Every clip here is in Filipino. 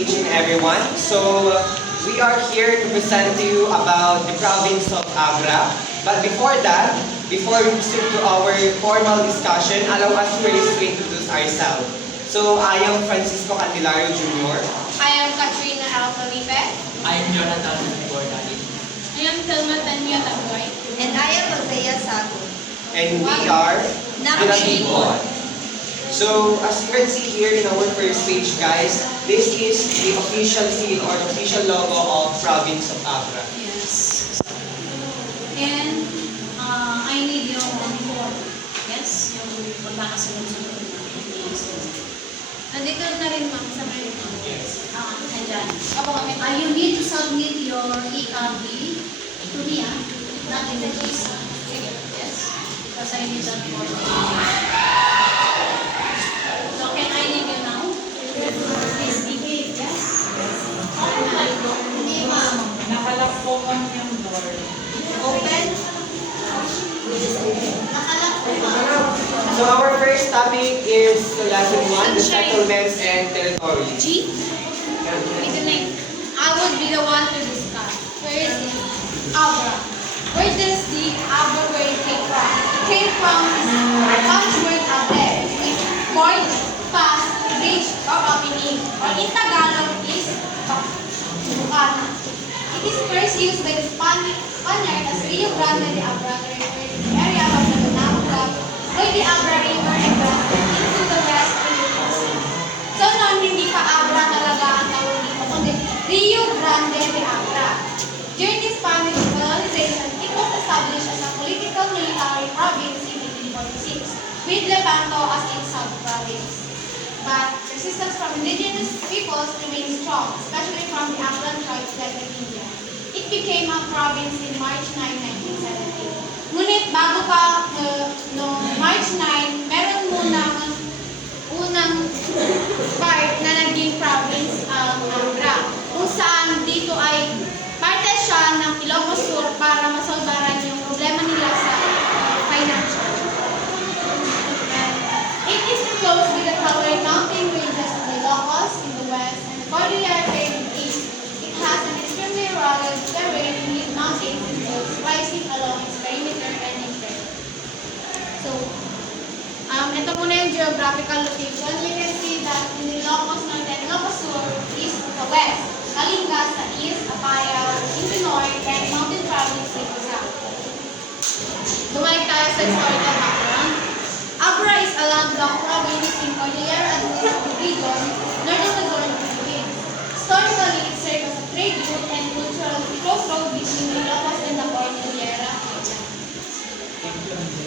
each and everyone. So, we are here to present to you about the province of Abra. But before that, before we proceed to our formal discussion, allow us first to introduce ourselves. So, I am Francisco Candelario Jr. I am Katrina L. Felipe. I am Jonathan Bordali. I am Selma Tanya Taboy. And I am Rosea Sago. And we are Nakatipon. So, as you can see here in our first page, guys, this is the official seal or official logo of province of Abra. Yes. And I need yung report. Yes, yung pagkakasunod-sunod ng yes. Nandito na rin ma'am sa may Yes. Andyan. Apo kami. You need to submit your ERB to me, not in the GISA. Yes. Because I need that for So can I leave you now? Please behave, yes? Hindi ma'am. Nakalak po ang yung door. Open. Nakalak po ma'am. So, our first topic is lesson 1, the settlements and territories. G? With the name. I would be the one to discuss. Where is it? Abra. Where does the Abra word came from? It came from the Spanish word abre, which point, pass, bridge, or opening, or in Tagalog is bukana. It is first used by the Spaniard as Rio Grande de Abra to refer to the area of the Banana where the Abra River extended into the West Philippines. So noon, hindi pa Abra talaga ang tawag dito, kundi Rio Grande de Abra. During the Spanish colonization, it was established as a political military province in 1846, with Lepanto as its sub-province. But resistance from indigenous peoples remained strong, especially from the Afghan tribes led by India. It became a province in March 9, 1917. Ngunit bago pa no March 9, meron munang unang part na naging province ang Abra, kung saan dito ay parte siya ng Ilocos Sur para masolbaran yung problema nila sa financial. It is enclosed with the towering mountain ranges of the Ilocos in the west and the Cordillera in the east. It has an extremely rugged terrain with mountains and hills rising along its perimeter and interior. So, ito muna yung geographical location. We can see that in the Ilocos Norte and Ilocos Sur is the west, Kalinga sa east, Apaya in the north, and Mountain Province in the south. Bumalik tayo sa historical background. Abra is a landlocked province in Cordillera Administrative Region, northern Luzon, Philippines. Historically, it served as a trade route and cultural crossroad between the Ilocos and the Cordillera.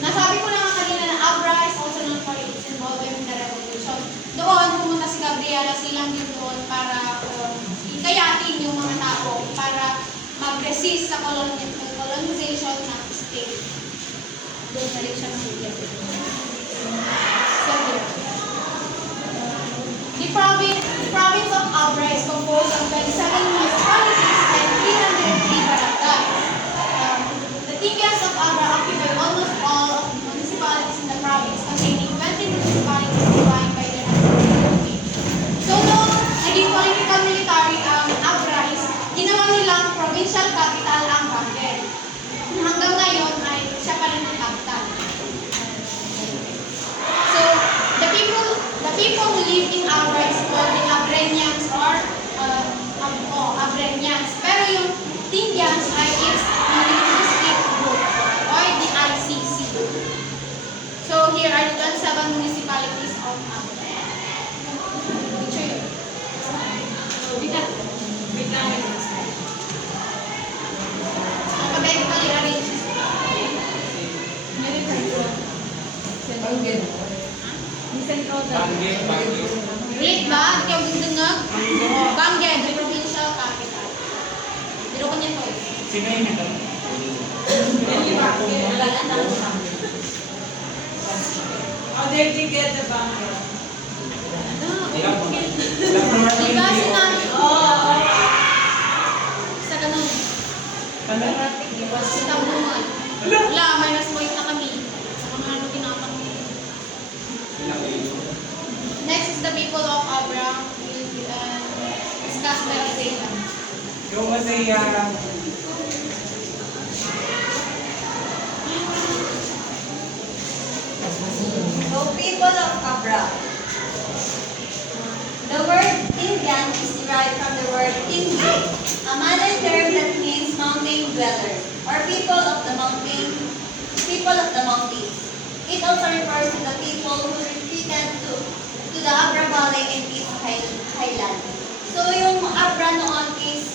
Nasabi ko na nga kanina na Abra is also known for its involvement in the revolution. Doon, pumunta si Gabriela Silang din doon para ikayatin yung mga tao para mag-resist sa colonization ng state. Doon na rin siya nangyayari. So, the province of Abra is composed of 27 municipalities and 303 barangays. The Tinggians of Abra occupy almost all of the municipalities in the province, containing 20 municipalities defined by their administrative. So, noong naging political military ang Abra is ginawa nilang provincial capital ang Bangen. Hanggang ngayon ay siya pa rin ang capital. So, the people who live in Abra is called the Abrenians or Abrenians. Pero yung Tinggians ay its linguistic group or the ICC. So, here are the 27 municipalities of Abra. Picture yun. Wait lang. Alphabetically arranged. Wait ba? Di kayo gundungag? Bangen, the provincial capital. Pero kanya to. Sino yung ito? Oh, they did get the bank. Di kasi namin. Sa ganun. Sa tabungan. Wala, minus point na kami. Sa mga ano tinatang. Next is the people of Abra. Yung masaya. So, people of Abra. The word Indian is derived from the word Indi, a Malay term that means mountain dweller, or people of the mountains. It also refers to the people who retreated to the Abra Valley and its highland. So, yung Abra noon is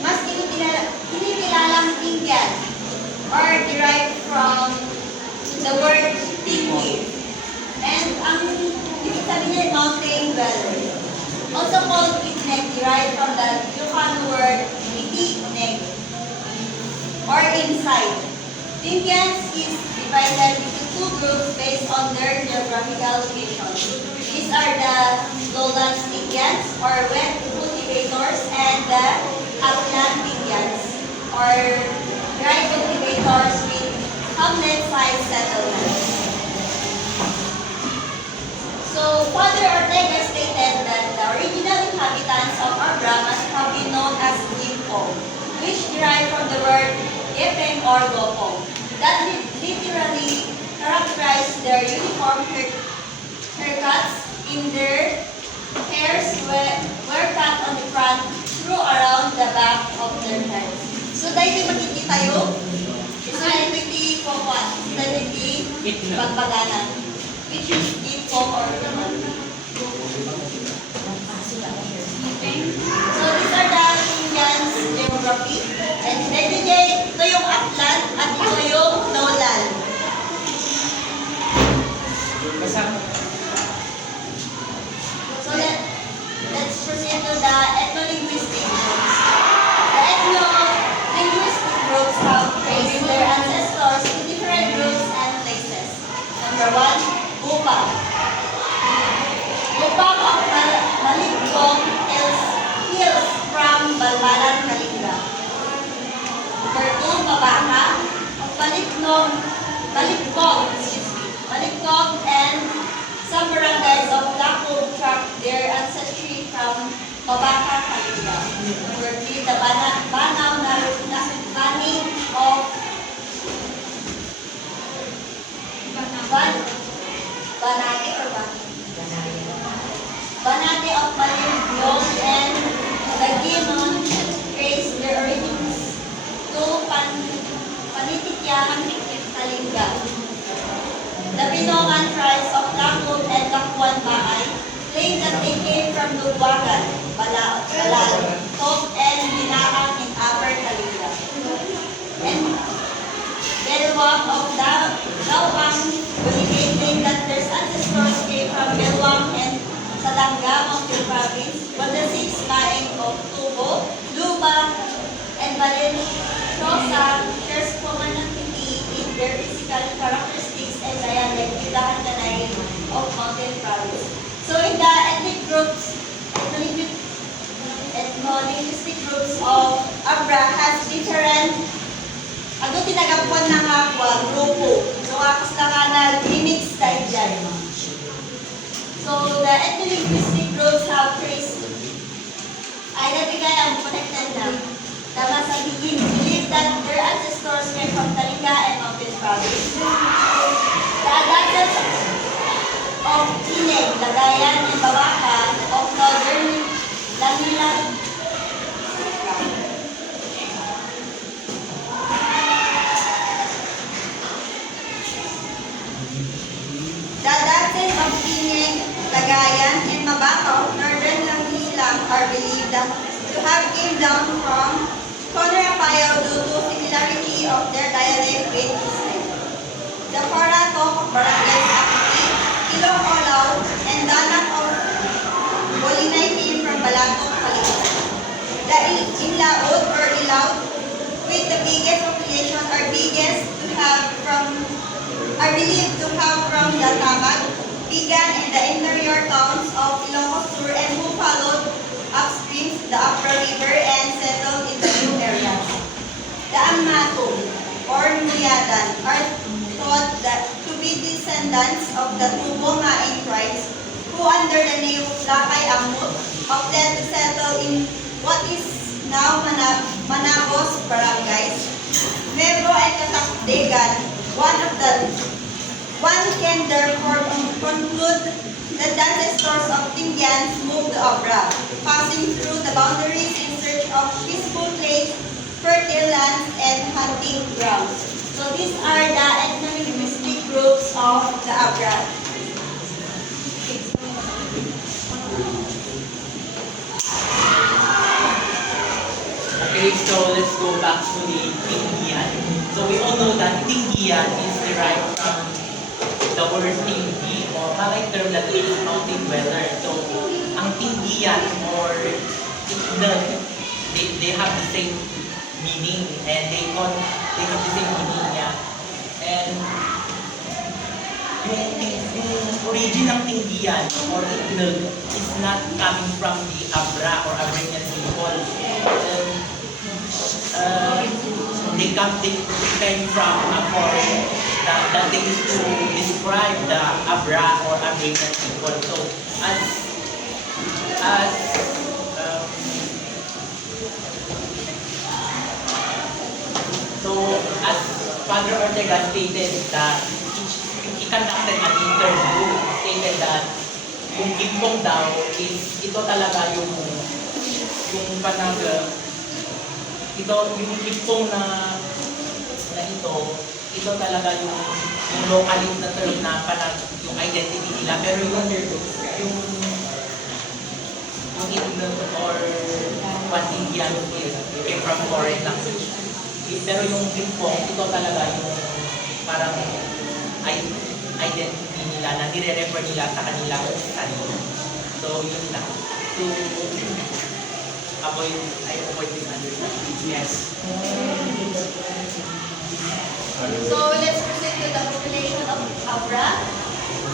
mas kinikilalang Indian, or derived from the word Indi. And ang ibig sabihin niya, mountain dweller. Also called Itneg, derived from the Ilocano word Itineg, or inside. Indians is divided into two groups based on their geographical location. These are the lowlands Indians, or wet cultivators, and the upland Indians, or dry cultivators with hamlet-sized settlements. So, Father Ortega stated that the original inhabitants of Abra must have been known as Gipong, which derived from the word Gepeng or Gopong, that literally characterized their uniform haircuts in their hairs were cut on the front through around the back of their heads. So, dahil makikita yung identity po what? Identity pagpaganan, which is Gipong or Gopong. So, these are the Indians' geography. And ito yung upland at ito yung lowland. So, let's proceed to the ethno-linguistic groups. The ethno-linguistic groups have traced their ancestors to different groups and places. Number 1, Bupang. Bupang of Malibgong hills from Balbalan, Kalinga. Number 2, Mabaka of Malibgong and some barangays of Lakub track their ancestry from Mabaka, Kalinga. Number 3, the Banaw Bani of Banate or Banate of Malibgong and the Gimon trace their origins to Panitikya, Kalinga. The Binongan tribes of Lakub and Lakuan Baay claim that they came from Lugwagan, Balal, Tok, and Binaang in Upper Kalinga. And Belwang of Lawang claim that their ancestors came from Belwang and Salanga Mountain Province, while the six Maeng of Tubo, Luba, and Valenrosa shares commonality in their physical characteristics and dialect with the Handanay of Mountain Province. So in the ethno-linguistic groups of Abra has different tinagapon na nga grupo. So akas na nga nag-remix tayo dyan. So the ethno-linguistic groups have traced ay nabigay ang connected na tama sa believe that their ancestors came from Kalinga and Mountain Province. The adaptants of Tineg, Lagayan, and Babaka of Northern Lamilan Lagayan, and Mabaka of Northern Lamilan are believed to have came down from Conerapayo due to similarity of their dialect with Islam. The Paratok of Barangay Akiti, Ilong Olaw, and Danak of Bolinay came from Balatok, Kalinga. The Inlaod or Ilaw, with the biggest population, are believed to have from the Tamag, Bigan, and the interior towns of Ilocos Sur, and who followed upstream the Upper River and settled in the new areas. The Amatum or Nuyadan are thought that to be descendants of the Tubo Maing tribes who under the name of Lakay Amut opted to settle in what is now the Abra, passing through the boundaries in search of peaceful place, fertile lands, and hunting grounds. So these are the ethno-linguistic groups of the Abra. Okay, so let's go back to the Tinggian. So we all know that Tinggian is derived from the word Tinggi or Malay term that means mountain dweller. So ang Tinggian or Itnag, they have the same meaning and they have the same meaning niya. And yung origin ng Tinggian or Itnag is not coming from the Abra or Abranian people. They came from a forest that they used to describe the Abra or Abranian people. So as Father Ortega stated that he conducted an interview, stated that yung Gimbong daw is ito talaga yung panag ito yung Gimbong na ito talaga yung localist na term na panag yung identity nila, pero yung Itnag or what Indian is came from foreign language. Pero yung Gimbong, ito talaga yung parang identity nila na nire-refer nila sa kanilang sarili. So, yun lang. To avoid misunderstanding. Yes. So let's proceed to the population of Abra.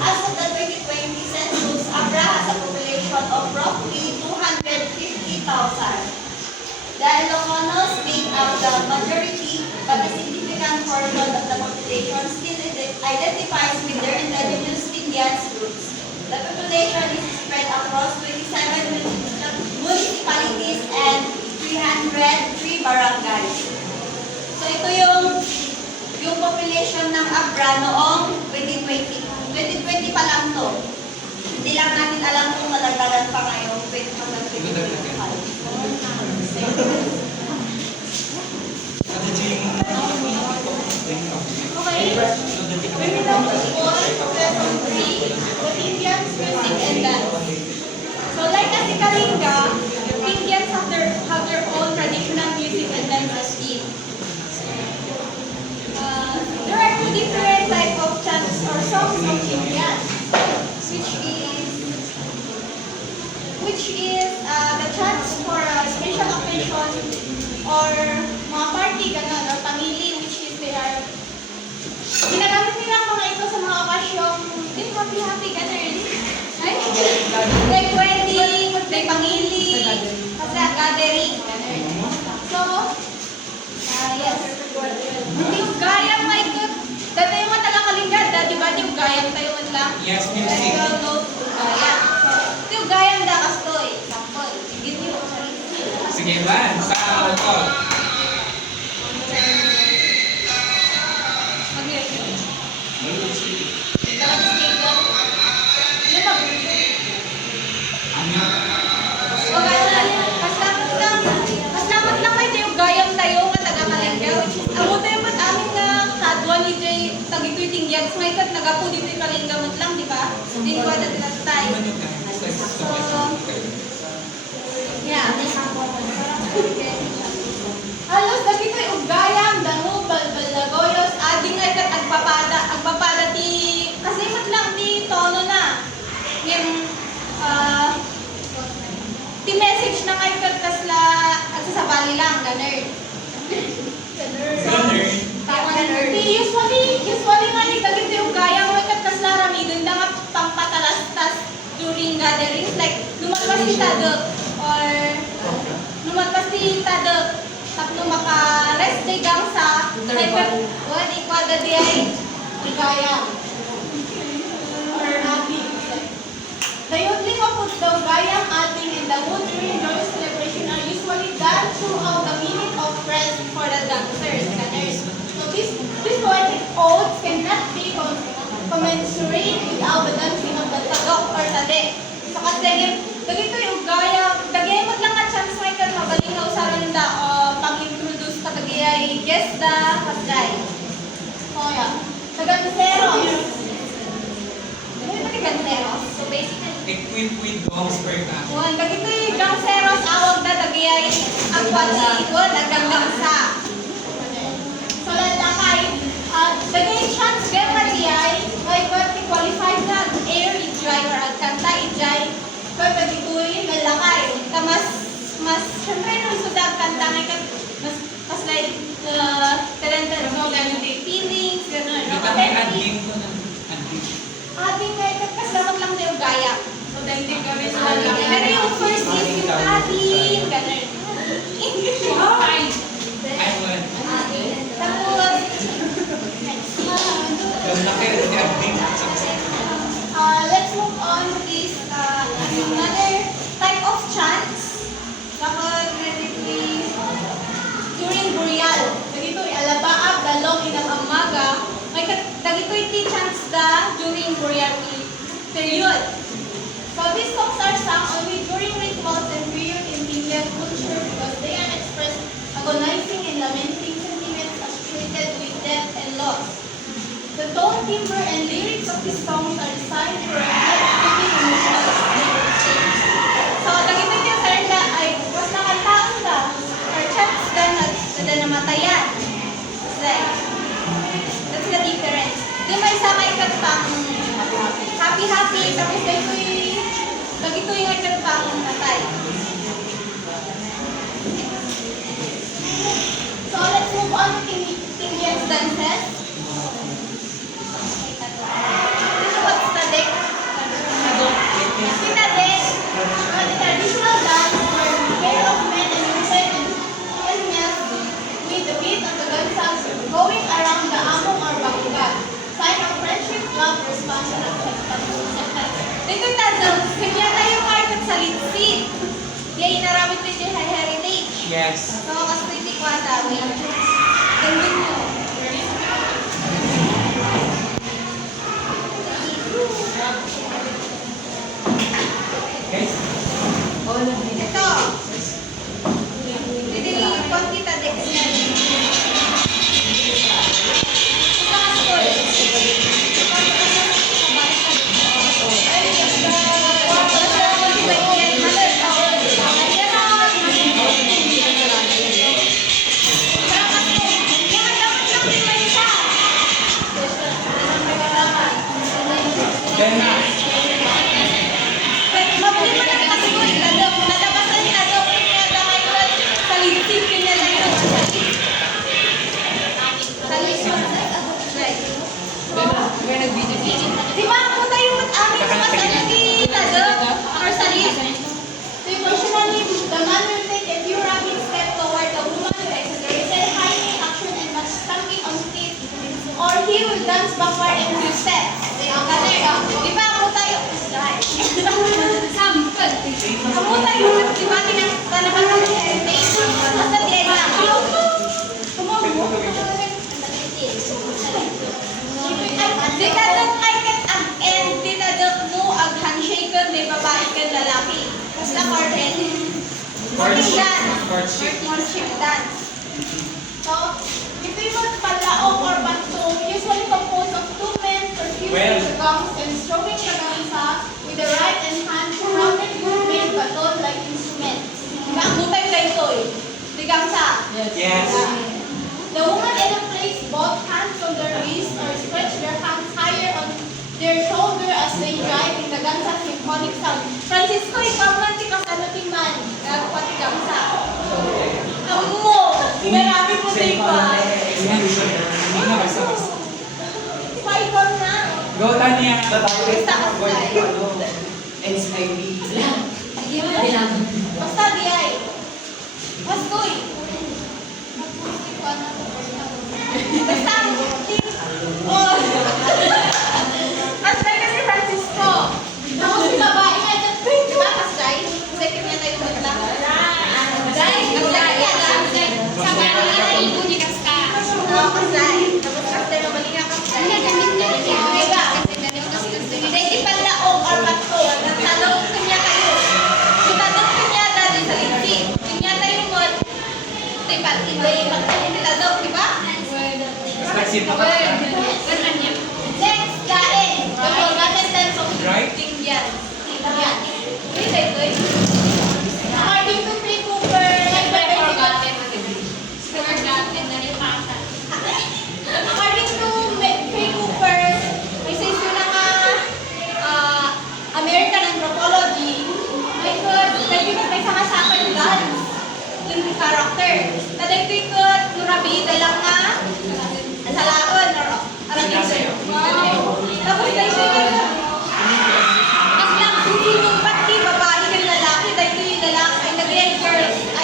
As of the 2020 census, Abra has a population of roughly 250,000. The Ilocanos make up the majority, but a significant portion of the population still identifies with their indigenous Indian roots. The population is spread across 27 municipalities and 303 barangays. So ito yung population ng Abra noong 2020. 2020 pa lang to. Hindi lang natin alam kung madagdagan pa ngayong 2025. Okay. We will now move on to lesson 3, the Indians music and dance. So like as in Kalinga, Indians have their own traditional music and dance scheme. There are two different types of chants or songs of Indians, which is the chants for a special occasion or mga party, ganun, or pamili, which is they are ginagamit nila mga ito sa mga okasyong happy, ganun. Like wedding, like pamili, kasi gathering, ganun. So, yes. Yung gayang may ikot. Dati yung matala kalingga, di ba yung gayang tayo man lang? Yes, music. Gayang. So, yung gayang da kastoy. Sample. Hindi nyo sa rin. Sige, man. Saan ako? Kaslamat lang kayo yung gayang tayo nga taga-kalengga, which is amo tayo ba't aming nga kadwa ni Jay tagito'y tingyan. So ngayon nagapo dito yung kalengga mo lang, di ba? Hindi ko ata tinatay. So, yeah. Halos dagito yung gayang, dango, balbalagoyos, adi nga ikat agpapada ti, kasi mat lang ti tono na. Yung, ti message na kayo kasla at sasabali lang, ganun. Usually nga ni dagito yung gaya mo ikat kasla ramidon na nga pangpatalastas during gatherings, like lumalpas si Tado or lumalpas si Tado tapno maka-rest day gang sa ikat what ikwada di ay gaya or happy. The yodeling of the gayang ating and the wood during joyous celebration are usually done throughout the minute of rest for the dancers. So these poetic odes cannot be commensurate without the dancing of the tadok or tade. So kasi dagito yung equipped with dogs per capita. Wan, dagitoy gangseros awag na dagiyay ang kwatsi ikon at gangsa. So lalakay, dagay chance gama diyay, ay pati qualified na air driver at kanta ijay. Pero dagitoy lalakay, mas syempre nung sudag kanta ngay kat mas like talenta mo ganun din feelings ganun. Hindi kami ading ko ng ading. Ating ngay kat kasama lang na yung gaya. So dahil din kami sa pero yung first is yung ating ganun. Fine. I won. Tapos, Yung laki, hindi ading. let's move on to this another type of chants. Kapag during burial, dagito'y alabaab, dalong inang amaga, may dagito'y ti chants da during burial period. So these songs are sung only during rituals and period in Indian culture because they are expressed agonizing and lamenting sentiments associated with death and loss. The tone, timbre, and lyrics of these songs are designed to reflect vivid emotional states. So, dagito'y ti sir da ay was nakataon da or chants da na namatayan. That's the difference. Di may samay kat pang happy, tapos dagito yung kat pang natay. So let's move on to Indian dances. This what's tadek? Tadek, the traditional dance where pair of men and women and males with the beat of the gunshots going around the among or bakugan. Sign of friendship, love, response, and acceptance. Dito tadong, kanya tayo market sa litsit. Diya inaramit ito yung heritage. Yes. So, kasi hindi ko ata. Gandun mo. Guys, Ito. Hindi konti tadek. then na. Mabuli mo na kasi ko itadok. Nadabasan itadok. Kaya damay ko sa litip. Kanya lang yun. Sa litip. Di ba ako tayo amin sa masalagi itadok? Or sa litip? So emotionally, the man will take a few rapid steps toward the woman who exaggerated high action and much stamping on feet. Or he will dance backward and few steps. Di ba ako tayo? Sample. Ako tayo, di ba tinatalaman ng heritage? Basta di ay lang. Di tadok ay kat ang end, di tadok mo ag handshake kan, di babae kan lalaki. Basta courtship. Courtship dance. So, ito yung palaong or pantong, usually composed of two men perfusing the gongs and stroking the gangsa with the right and hand surrounded with made baton like instruments. Nakakutay na ito eh. Di gangsa. Yes. The woman in the place both hands on their wrists or stretch their hands higher on their shoulder as they drive in the gangsa symphonic sound. Francisco, ikaw man ti kasanuting man. Nagkuha ti gangsa. Amo! Marami po sa iba. Hindi na basta-basta. Paikon na. Go, Tanya. Basta ka slide. NCIB. Basta di ay. Bastoy. Basta ang oh. Basta ka si Francisco. Ako si babae nga dyan. Diba ka slide? Second niya tayo magla. Slide. Mag-slide yan lang. Sa kanila, ibo ni Kasta. Oo, ka-slide. Tapos Kasta na balik ka ka-slide. Diba? Hindi pala o or bato. Nagtalong kanya kayo. Itanong kanya dali sa linti. Kanya tayo mo. Diba? Itanong, diba? Flexible ka. Next, dae. The forgotten dance of Right? Tingyan. Dahil ko nurabi, dalang nga, salaon, or arapin sa'yo. Tapos dahil ko as lang susunong pati babae ng lalaki, dahil ko yung lalaki ay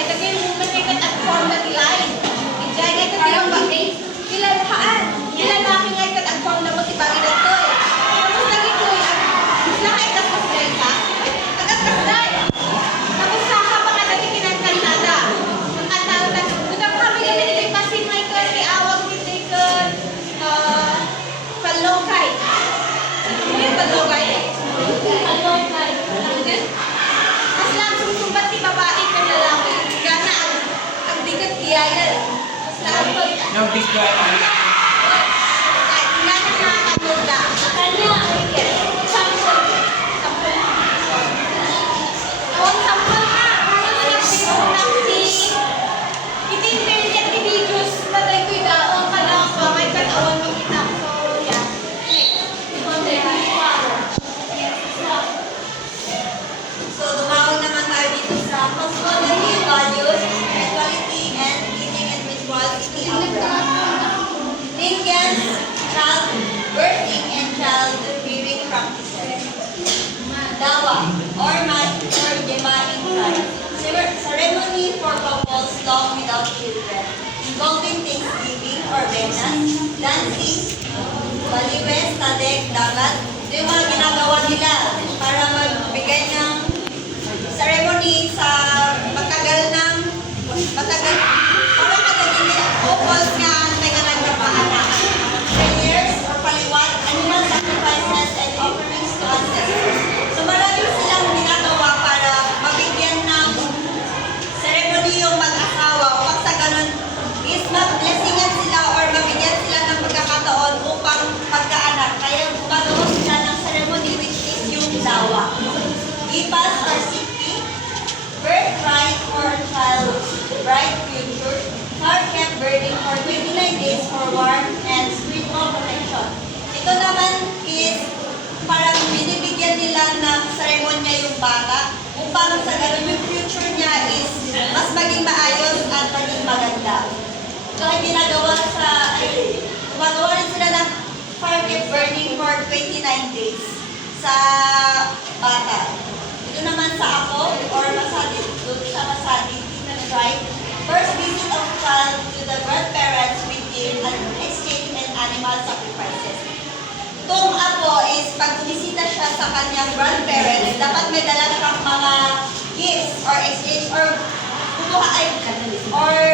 nag-girl woman ay kat-form na line. Ijay ay kat-babae. Kilalaki nga ay kat-form na mo si bagay na to eh. Tapos lagi ko yung ay kasasday ka. Agad-kasday. Tapos sa habang natin kinantalada. Ang kantalada. Nagkang kami kami nila yung pasin may ko ay awag nila ko palokay. Ano yung palokay? Palokay. As lang sumsumbat si babae ka lalaki. Gana ang digat kiyaya. As lang pag No big guy. So, dumawag naman tayo dito sa cosmology, values, equality, and living and equality abra. Lincoln's child birthing and child rearing practices. Dawa, or Jemaing tribe. Ceremony for couples long without children, involving Thanksgiving or Benas, dancing, baliwes, tadek, dagat. Ito yung mga ginagawa nila para magbigay ng ceremony sa matagal, para kadagin nila couples nga ang may nagkapaanak. Prayers or paliwat, animal sacrifices, and offerings to ancestors. So marami silang ginagawa para mabigyan ng ceremony yung mag-asawa upang sa ganun is mag-blessingan sila or mabigyan sila ng pagkakataon upang magkaanak. Kaya gumagawa sila ng ceremony which is yung dawa. Ipas or siti, birthright or child, bright future, heart kept burning for 29 days for warmth and spiritual protection. Ito naman is parang binibigyan nila ng seremonya yung bata upang sa ganun yung future niya is mas maging maayos at maging maganda. So, ay gumagawa rin sila ng fire kept burning for 29 days sa bata. Ito naman sa apo or masadi, doon sa masadi, right? First visit of child to the grandparents with him and exchange and animal sacrifices. Itong apo is pag bumisita siya sa kanyang grandparents, dapat may dala siyang mga gifts or exchange or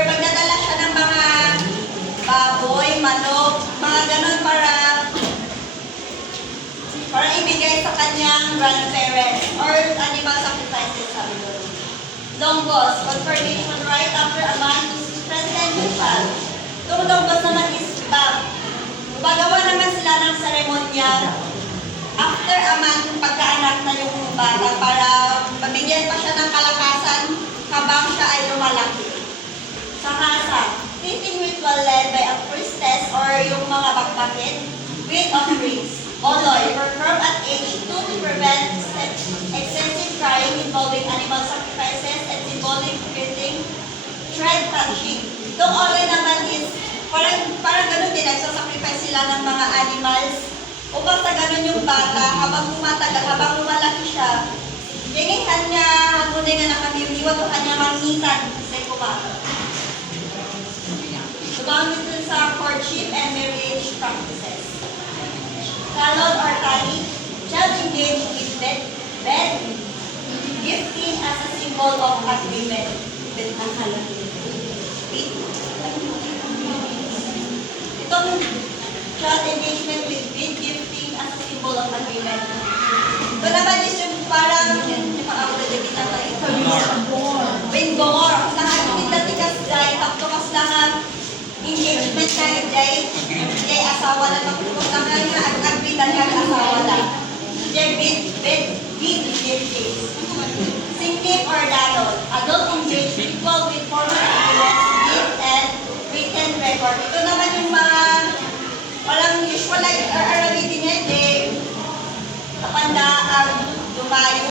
magdadala siya ng mga baboy, manok, mga ganun para ibigay sa kanyang grandparents or animal sacrifices sabi doon. Longgos, confirmation right after a man to strengthen the child. Itong longgos naman is gumagawa naman sila ng seremonya after a man pagkaanak na yung bata para mabigyan pa siya ng kalakasan habang siya ay lumalaki. Sa hasa, fitting ritual led by a priestess or yung mga bakbakit with offerings. Oloy, performed at age 2 to prevent excessive crying involving animal sacrifices and symbolic fitting, thread touching. Itong oloy naman is parang ganun din, nagsasacrifice sila ng mga animals upang sa ganun yung bata habang tumatagal, habang lumalaki siya. Yung kanya, hangunay nga na kami, iwan ko kanya mangitan sa kumato. Tumawag dito sa courtship and marriage practices. Salon or tali, child engaged with bed, gifting as a symbol of agreement. Itong child engagement with bed, gifting as a symbol of agreement. Ito naman is yung parang, yung mga kita tayo. Binbongor. Lahat yung tinatikas dahil, tapos lang engagement na jay asawa na pagpupunta na yun na agree na asawa na. Jay gifting. Singing or dialogue. Adult engaged equal with formal agreements, gift and written record. Ito naman yung mga walang usual like Arabic niya, kapanda ang dumayo.